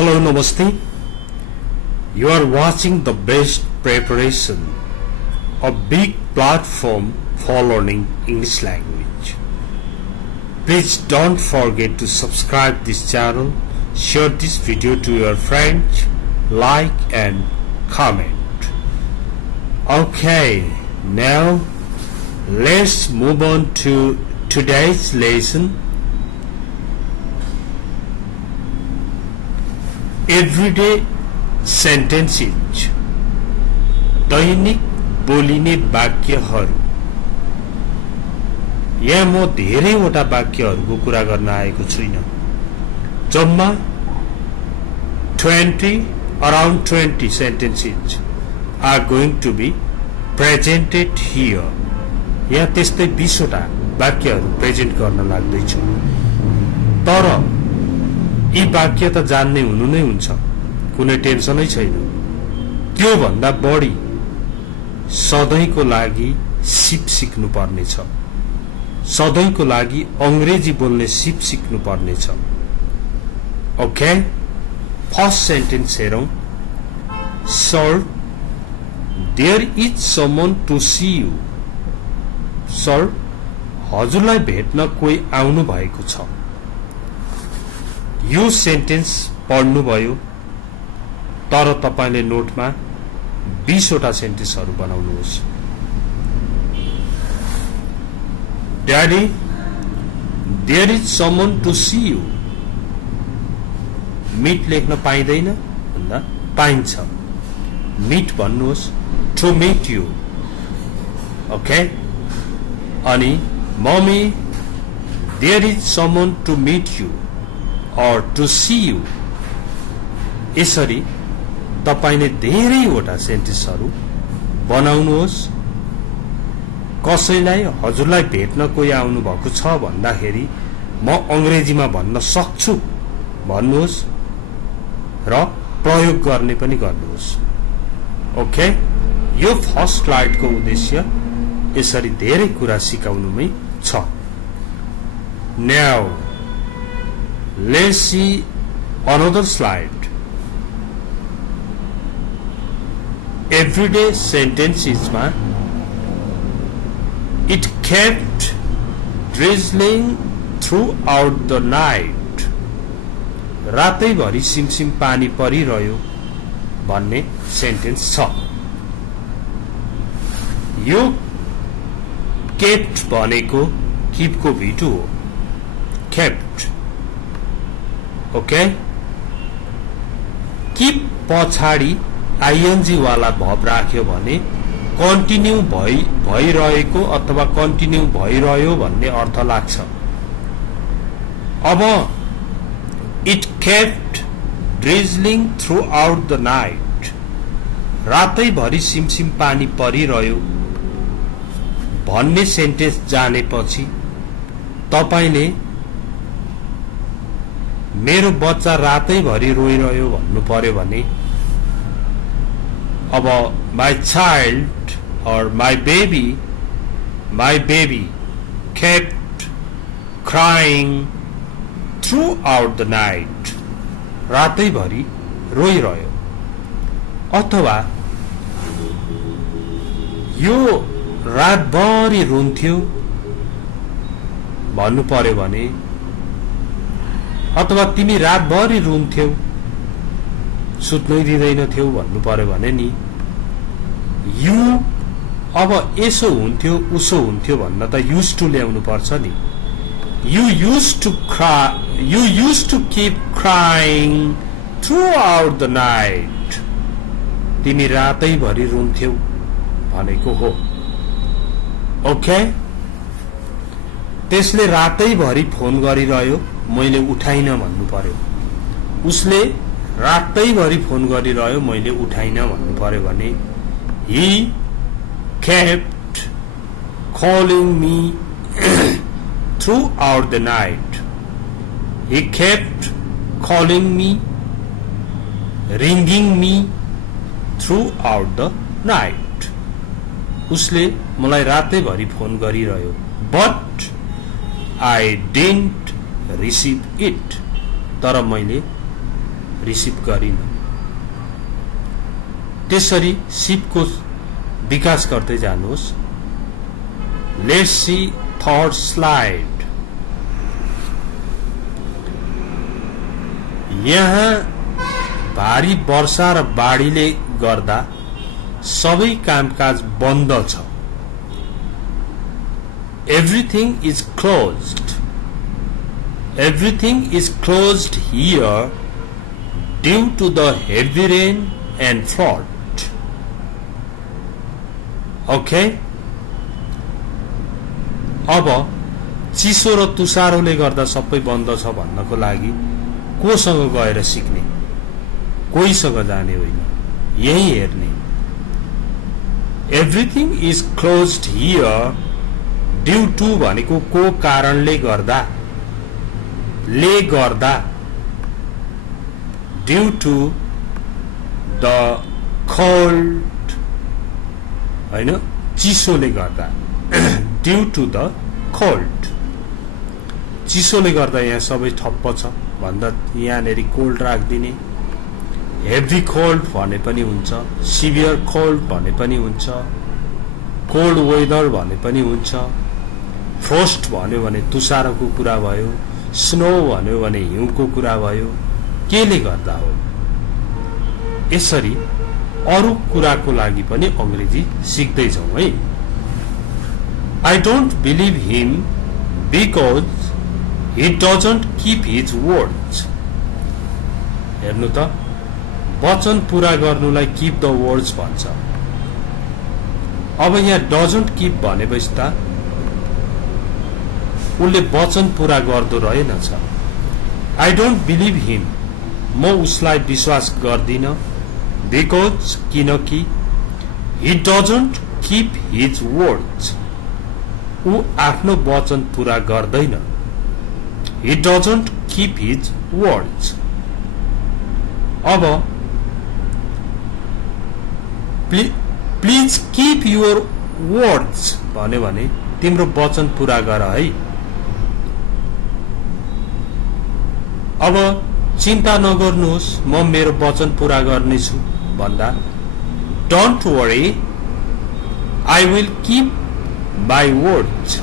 Hello, Namaste. You are watching the best preparation, a big platform for learning English language. Please don't forget to subscribe this channel, share this video to your friends, like and comment. Okay, now let's move on to today's lesson. Everyday sentences, दैनिक बोलिने वाक्यहरू। यहाँ म धेरैवटा वाक्यहरूको कुरा गर्न आएको छैन। जम्मा 20 sentences are going to be presented here. यहाँ त्यस्तै 20 वटा वाक्यहरू प्रेजेन्ट गर्न लाग्दैछु। तर यी वाक्य त जान्ने हुनु नै हुन्छ, कुनै टेन्सनै छैन। त्यो भन्दा बढी सधैँको लागि सिप सिक्नु पर्नेछ, सधैँको लागि अंग्रेजी बोल्ने सिप सिक्नु पर्नेछ। ओके, फर्स्ट सेन्टेन्स हेरौं। Sir, there is someone to see you. Sir, हजुरलाई भेट्न कोही आउनु भएको छ। यो सेन्टेन्स पढ्नुभयो, तर तपाईले नोटमा 20 वटा सेन्टेन्सहरू बनाउनुहोस्। Daddy, there is someone to see you. Meet लेख्न पाइँदैन भन्दा पाइन्छ, मिट भन्नुहोस्, टु मिट यू। ओके, अनि mummy, there is someone to meet you or to see you। यसरी तपाईले धेरैवटा सेन्टेन्सहरू बनाउनुहोस्। कसैलाई हजुरलाई भेट्न कोही आउनु भएको छ भन्दाखेरि म अंग्रेजीमा भन्न सक्छु भन्नुहोस् र प्रयोग गर्ने पनि गर्नुहोस्। ओके, यो फर्स्ट स्लाइडको उद्देश्य यसरी धेरै कुरा सिकाउनुमै छ। Now let's see another slide. Everyday sentences ma, it kept drizzling throughout the night। रातै भरि सिमसिम पानी परिरह्यो भन्ने सेन्टेन्स छ। यो kept भनेको keep को भिटु हो, kept। ओके, कीप पछाडी आईएनजी वाला भर्ब राख्यो भने कन्टिन्यू भइरहेको अथवा कन्टिन्यू भइरह्यो भन्ने अर्थ लाग्छ। अब it kept drizzling throughout the night, रातै भरि सिमसिम पानी परिरह्यो भन्ने सेन्टेन्स जानेपछि तपाईले मेरो बच्चा रातै भरि रोइरह्यो भन्नु पर्यो भने अब my child or my baby kept crying throughout the night। रातै भरि रोइरह्यो। अथवा यो रातभरि रुन्थ्यो भन्नु पर्यो भने, अथवा तिमी रातभरि रुन्थ्यौ, सुत्नै दिँदैनथ्यौ भन्नु पर्यो भने नि, यु अब यसो हुन्थ्यो उसो हुन्थ्यो भन्न त युज टु ल्याउनु पर्छ नि। You use to keep crying throughout the night. तिमी रातै भरि रुन्थ्यौ भनेको हो। ओके, त्यसले रातै भरि फोन गरिरह्यो, मैले उठाइन भन्नु पर्यो। उसले रातै भरि फोन गरिरह्यो, मैले उठाइन भन्नु पर्यो भने he kept calling me throughout the night। he kept calling me, ringing me throughout the night। उसले मलाई रातै भरि फोन गरिरह्यो, but I didn't receive it। तर मैले रिसिभ गरिन। त्यसरी सिपको विकास गर्दै जानुहोस्। Let's see third slide. यहाँ भारी वर्षा र बाढीले गर्दा सबै कामकाज बन्द छ। Everything is closed. Everything is closed here due to the heavy rain and flood. Okay? अब चिसो र तुषारोले गर्दा सबै बन्द छ भन्नको लागि कोसँग गएर सिक्ने? कोहीसँग जाने होइन, यही हेर्ने। Everything is closed here due to भनेको को कारणले गर्दा, ले गर्दा, due to the cold हैन, चिसोले गर्दा, due to the cold, चिसोले गर्दा यहाँ सबै ठप्प छ भन्दा यहाँनेरि कोल्ड राखिदिने। हेभी कोल्ड भने पनि हुन्छ, सिभियर कोल्ड भने पनि हुन्छ, कोल्ड वेदर भने पनि हुन्छ। फ्रोस्ट भन्यो भने तुषारको कुरा भयो, स्नो भन्यो भने हिउँको कुरा भयो। केले गर्दा हो? यसरी अरु कुराको लागि पनि अंग्रेजी सिक्दै जाउँ है। I don't believe him because he doesn't keep his words. हेर्नु त, वचन पूरा गर्नुलाई कीप द वर्ड्स भन्छ। अब यहाँ डजन्ट कीप भनेपछि त उनले वचन पूरा गर्दो रहेनछ। आई डोन्ट बिलिभ हिम, म उसलाई विश्वास गर्दिन। बिकज किनकि ही डजन्ट कीप हिज वर्ड्स, ऊ आफ्नो वचन पूरा गर्दैन। ही डजन्ट कीप हिज वर्ड्स। अब प्लिज कीप योर वर्ड्स भन्यो भने तिम्रो वचन पूरा गर है। अब चिन्ता नगर्नुहोस्, म मेरो वचन पूरा गर्नेछु भन्दा don't worry I will keep my words.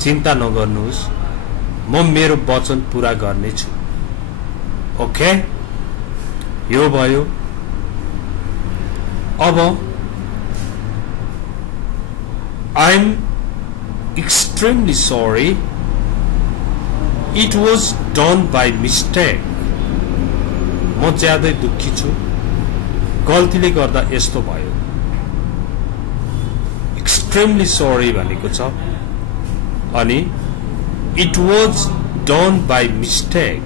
चिन्ता नगर्नुहोस्, म मेरो वचन पूरा गर्नेछु। ओके, यो भयो। अब I am extremely sorry, it was done by mistake. म ज्यादै दुखी छु, गल्तीले गर्दा यस्तो भयो। extremely sorry भनेको छ, अनि it was done by mistake,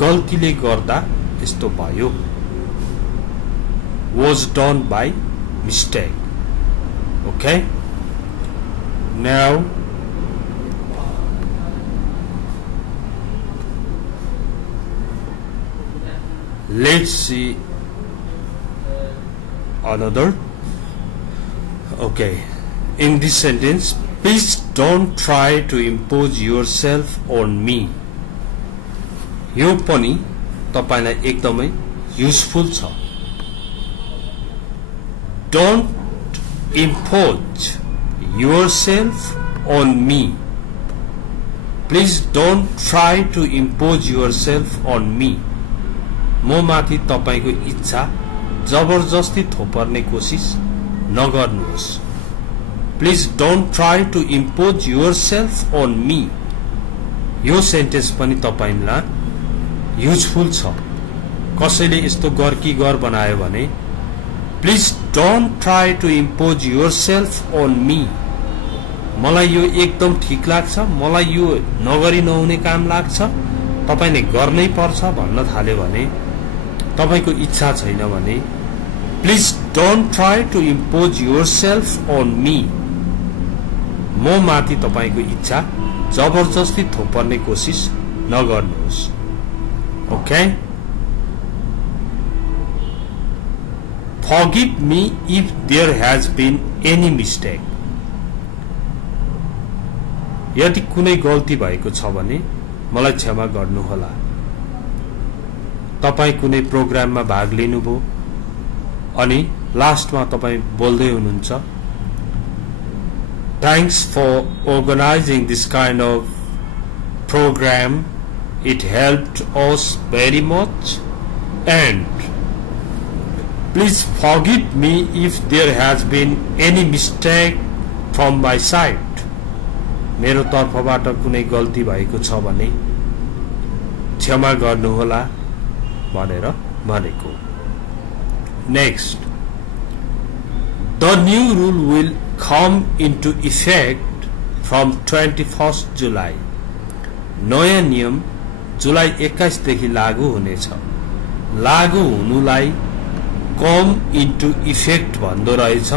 गल्तीले गर्दा यस्तो भयो। was done by mistake. Okay? Now let's see another. Okay, in this sentence, please don't try to impose yourself on me. यो पनि तपाईलाई एकदमै युजफुल छ। Don't impose yourself on me. Please don't try to impose yourself on me. म माथि तपाईको इच्छा जबरजस्ती थोपर्ने कोशिश नगर्नुहोस्। Please don't try to impose yourself on me. यो सेन्टेन्स पनि तपाईलाई युजफुल छ। कसैले यस्तो गर कि गर बनायो भने Please don't try to impose yourself on me. मलाई यो एकदम ठीक लाग्छ, मलाई यो नगरी नहुने काम लाग्छ, तपाईले गर्नै पर्छ भन्न थाल्यो भने, तपाईको इच्छा छैन भने Please don't try to impose yourself on me. म माथि तपाईको इच्छा जबरजस्ती थोपर्ने कोशिश नगर्नुहोस्। Okay? Forgive me if there has been any mistake. यदि कुनै गल्ती भएको छ भने मलाई क्षमा गर्नुहोला। तपाई कुनै प्रोग्राममा भाग लिनुभयो अनि लास्टमा तपाई बोल्दै हुनुहुन्छ, thanks for organizing this kind of program, it helped us very much, and please forgive me if there has been any mistake from my side. मेरो तर्फबाट कुनै गल्ती भएको छ भने क्षमा गर्नुहोला भनेर भनेको। Next, the new rule will come into effect from 21st July. नयाँ नियम जुलाई 21 देखि लागू हुनेछ। लागू हुनुलाई come into effect भन्दो रहेछ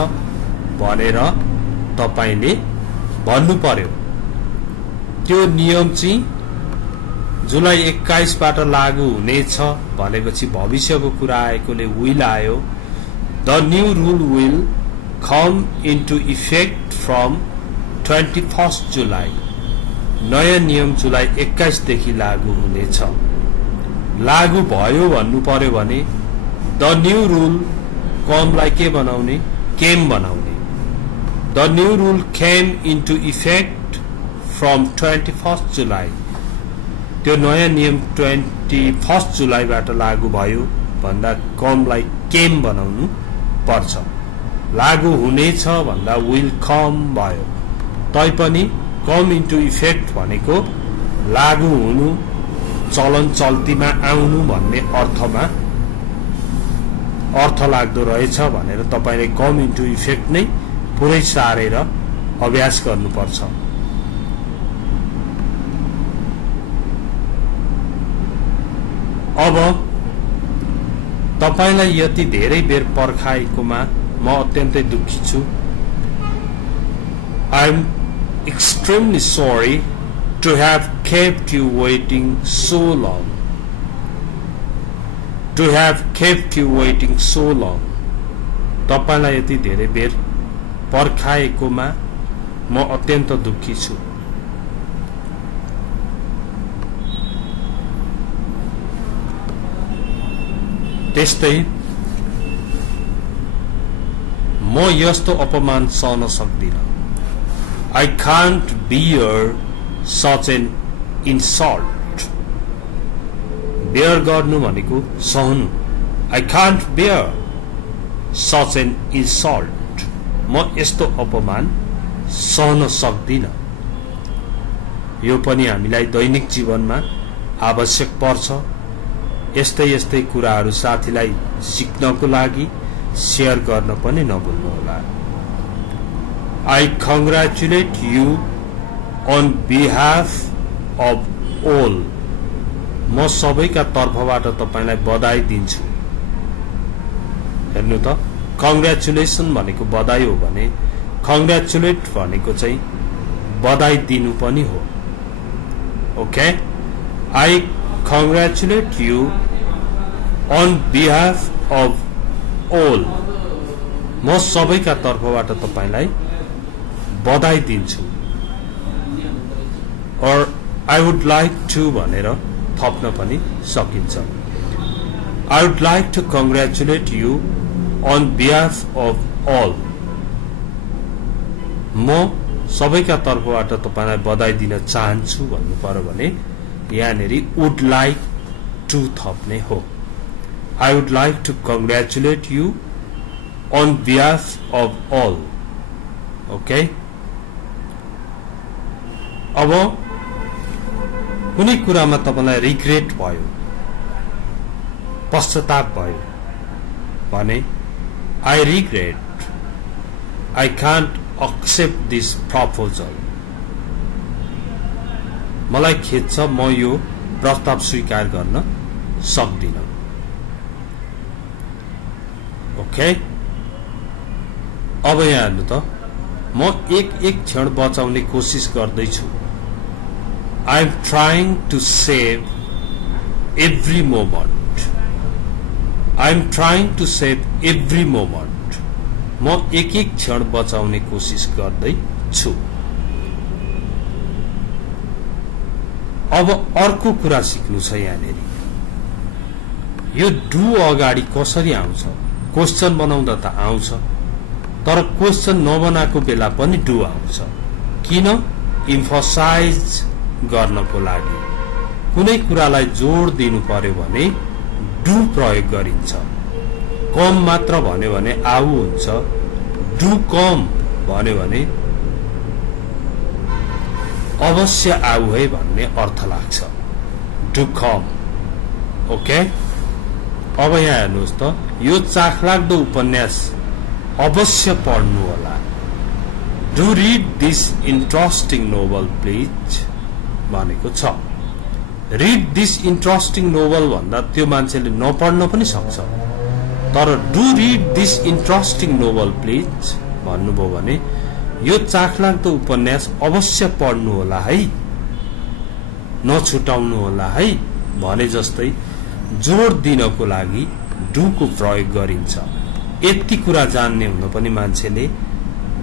भनेर तपाईले भन्नु पर्यो। त्यो नियम चाहिँ जुलाई 21 बाट लागू हुनेछ भनेपछि भविष्यको कुरा आएकोले will आयो। The new rule will come into effect from 21st July. नयाँ नियम जुलाई 21 देखि लागू हुनेछ। लागू भयो भन्नु पर्यो भने the new rule come लाई के बनाउने, came बनाउने। The new rule came into effect from 21st July. त्यो नयाँ नियम 21st जुलाईबाट लागू भयो भन्दा come लाई came बनाउनु पर्छ। लागू हुनेछ भन्दा will come भयो। तैपनि come into effect भनेको लागू हुनु, चलन चल्तीमा आउनु भन्ने अर्थमा अर्थ लाग्दो रहेछ भनेर तपाईले come into effect नै पुरै सारेर अभ्यास गर्नुपर्छ। अब तपाईलाई यति धेरै बेर पर्खाएकोमा म अत्यन्तै दुखी छु। I am extremely sorry to have kept you waiting so long. To have kept you waiting so long. तपाईलाई यति धेरै बेर पर्खाएकोमा म अत्यन्त दुखी छु। त्यस्तै म यस्तो अपमान सहन सक्दिन। I can't bear such an insult. Bear गर्नु भनेको सहनु। I can't bear such an insult. म यस्तो अपमान सहन सक्दिन। यो पनि हामीलाई दैनिक जीवनमा आवश्यक पर्छ। यस्तै यस्तै कुराहरू साथीलाई सिक्नको लागि शेयर गर्न पनि नभुल्नुहोला। I congratulate you on behalf of all. म सबैका तर्फबाट तपाईलाई बधाई दिन्छु। हेर्नु त, कङ्ग्रेचुलेसन भनेको बधाई हो भने कङ्ग्रेचुलेट भनेको चाहिँ बधाई दिनु पनि हो। Okay, I congratulate you on behalf of all. म सबैका तर्फबाट तपाईलाई बधाई दिन्छु। or I would like to भनेर थप्न पनि सकिन्छ। I would like to congratulate you on behalf of all. म सबैका तर्फबाट तपाईलाई बधाई दिन चाहन्छु भन्नु पर्यो भने यहाँनेरि would like to थप्ने हो। I would like to congratulate you on behalf of all. Okay? अब कुनै कुरामा तपाईलाई रिग्रेट भयो, पश्चाताप भयो भने I regret. I can't accept this proposal. मलाई खेद छ, म यो प्रस्ताव स्वीकार गर्न सक्दिन। ओके, अब यहाँ हेर्नु त, म एक क्षण बचाउने कोसिस गर्दैछु। I am trying to save every moment. I am trying to save every moment. म एक क्षण बचाउने कोसिस गर्दैछु। अब अर्को कुरा सिक्नु छ यहाँनेरि। यो डु अगाडि कसरी आउँछ? क्वेशन बनाउँदा त आउँछ, तर क्वेशन नबनाएको बेला पनि डु आउँछ। किन? इम्फसाइज गर्नको लागि। कुनै कुरालाई जोड दिनु पर्यो भने डु प्रयोग गरिन्छ। कम मात्र भन्यो भने आऊ हुन्छ, डु कम भन्यो भने अवश्य आऊ है भन्ने अर्थ लाग्छ। Do com. ओके, अब यहाँ हेर्नुहोस् त, यो चाखलाग्दो उपन्यास अवश्य पढ्नु होला। Do read this interesting novel please भनेको छ। रिड दिस इन्ट्रेस्टिङ नोभल भन्दा त्यो मान्छेले नपढ्न पनि सक्छ, तर do read this interesting novel please भन्नुभयो भने यो चाखलाग्दो उपन्यास अवश्य पढ्नु होला है, नछुटाउनु होला है भने जस्तै जोड दिनको लागि डु को प्रयोग गरिन्छ। यति कुरा जान्ने हुन पनि मान्छेले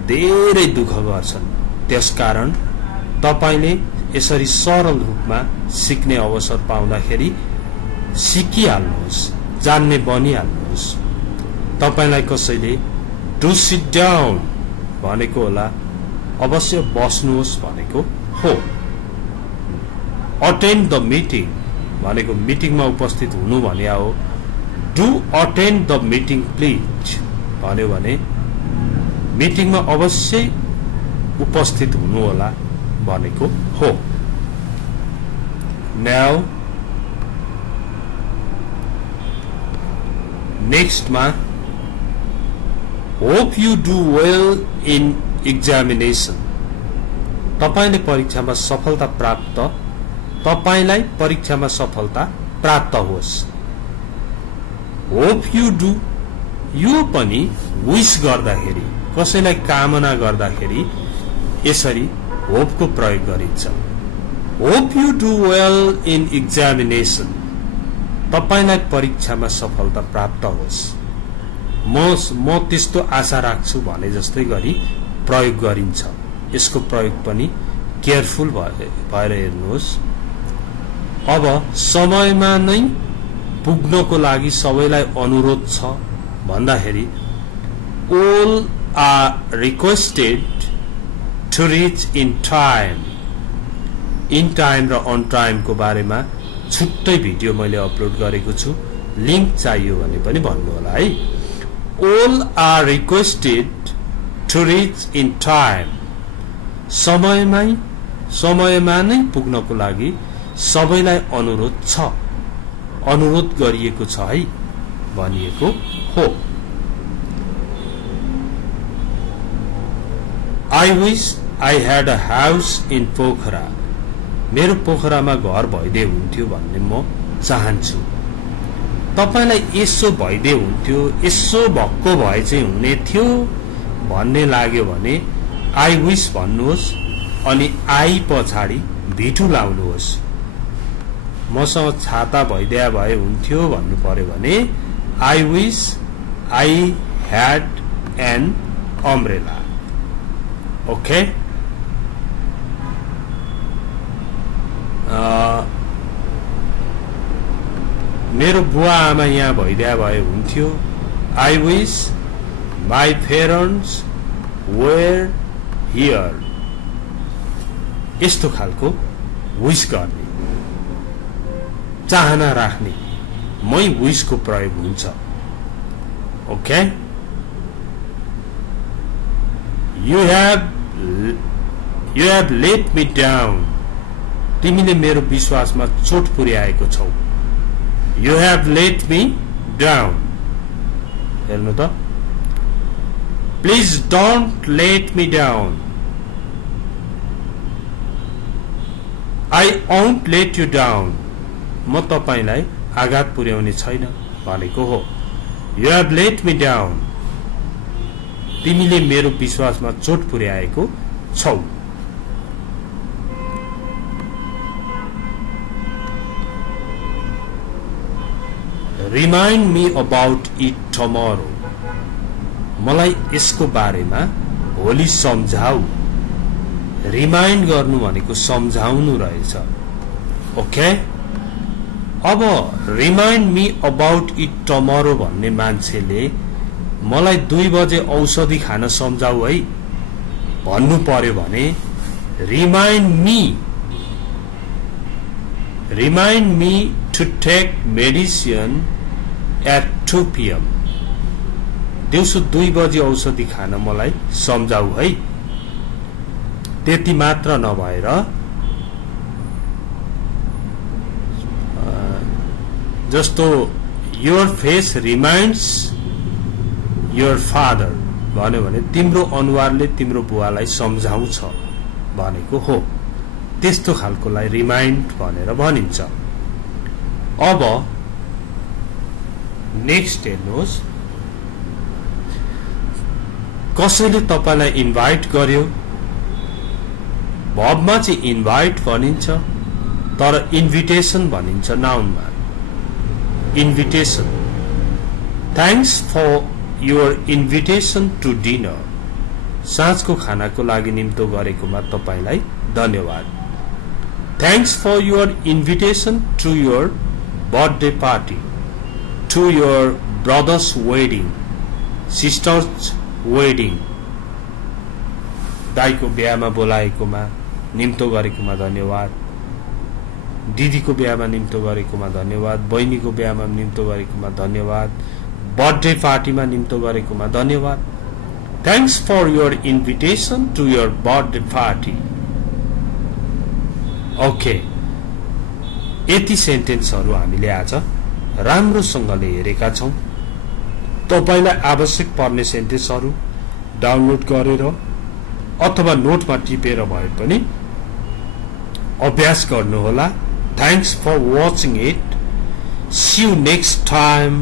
धेरै दुःख गर्छन्। त्यसकारण तपाईले यसरी सरल रूपमा सिक्ने अवसर पाउँदाखेरि सिकिहाल्नुहोस्, जान्ने बनिहाल्नुहोस्। तपाईलाई कसैले डु सिट डाउन भनेको होला, अवश्य बस्नुहोस् भनेको हो। अटेन्ड द मिटिङ भनेको मिटिङमा उपस्थित हुनु भने हो। Do attend the meeting please भन्यो भने मिटिङमा अवश्य उपस्थित हुनु होला भनेको हो। नाउ नेक्स्ट मा hope you do well in examination. तपाईलाई परीक्षामा सफलता प्राप्त होस्। होप यू डु, यो पनि विश गर्दाखेरि, कसैलाई कामना गर्दाखेरि यसरी होप को प्रयोग गरिन्छ। Hope you do well in examination, तपाईलाई परीक्षामा सफलता प्राप्त होस्। म त्यस्तो आशा राख्छु भने जस्तै गरी प्रयोग गरिन्छ। यसको प्रयोग पनि केयरफुल भएर हेर्नुहोस्। अब समयमा नै पुग्नको लागि सबैलाई अनुरोध छ भन्दाखेरि all are requested to reach in time। In time र अन टाइम को बारेमा छुट्टै भिडियो मैले अपलोड गरेको छु, लिंक चाहियो भने पनि भन्नु होला है। all are requested to reach in time। समयमा नै पुग्नको लागि सबैलाई अनुरोध गरिएको छ है भनिएको हो। I wish I had a house in Pokhara. मेरो पोखरामा घर भइदिए हुन्थ्यो भन्ने म चाहन्छु। तपाईलाई यसो भइदिए हुन्थ्यो, यसो भक्को भए चाहिँ हुने थियो भन्ने लाग्यो भने I wish भन्नुहोस् अनि I पछाडि भिटु लाउनुहोस्। मसँग छाता भइदिया भए हुन्थ्यो भन्नु पर्यो भने I wish I had an umbrella। Okay, मेरो बुवा आमा यहाँ भइदिया भए हुन्थ्यो। I wish my parents were here। यस्तो खालको विश गर्ने, चाहना राख्ने मै विश को प्रयोग हुन्छ। Okay, you have let me down। तिमीले मेरो विश्वासमा चोट पुर्याएको छौ। You have let me down। हेर्नु त, Please don't let me down। I won't let you down। म तपाईलाई आघात पुर्याउने छैन भनेको हो। You have let me down। तिमीले मेरो विश्वासमा चोट पुर्याएको छौ। Remind me about it tomorrow। मलाई यसको बारेमा भोलि सम्झाऊ। रिमाइन्ड गर्नु भनेको सम्झाउनु रहेछ। ओके, अब remind me about it tomorrow भन्ने मान्छेले मलाई 2 बजे औषधि खान सम्झाऊ है भन्नु पर्यो भने remind me to take medicine at 2 PM. दिउँसो 2 बजे औषधि खान मलाई सम्झाऊ है। त्यति मात्र नभएर जस्तो your face reminds your father भन्यो भने तिम्रो अनुहारले तिम्रो बुवालाई सम्झाउँछ भनेको हो। त्यस्तो खालकोलाई रिमाइन्ड भनेर भनिन्छ। अब नेक्स्ट हेर्नुहोस्, कसैले तपाईलाई इन्भाइट गर्यो, भर्बमा चाहिँ इन्भाइट भनिन्छ तर इन्भिटेसन भनिन्छ नाउनमा। Invitation, thanks for your invitation to dinner, साँझको खानाको लागि निम्तो गरेकोमा तपाईलाई धन्यवाद। Thanks for your invitation to your birthday party, to your brother's wedding, sister's wedding. दाइको बिहामा बोलाएकोमा निम्तो गरेकोमा धन्यवाद। दिदीको बिहामा निम्तो गरेकोमा धन्यवाद। बहिनीको बिहामा निम्तो गरेकोमा धन्यवाद। बर्थडे पार्टीमा निम्तो गरेकोमा धन्यवाद। Thanks for your invitation to your birthday party. Okay, यति सेन्टेन्सहरु हामीले आज राम्रोसँगले हेरेका छौं। तपाईलाई आवश्यक पर्ने सेन्टेन्सहरु डाउनलोड गरेर अथवा नोटमा टिपेर भए पनि अभ्यास गर्नुहोला। Thanks for watching it. See you next time.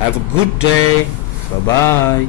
Have a good day. Bye bye.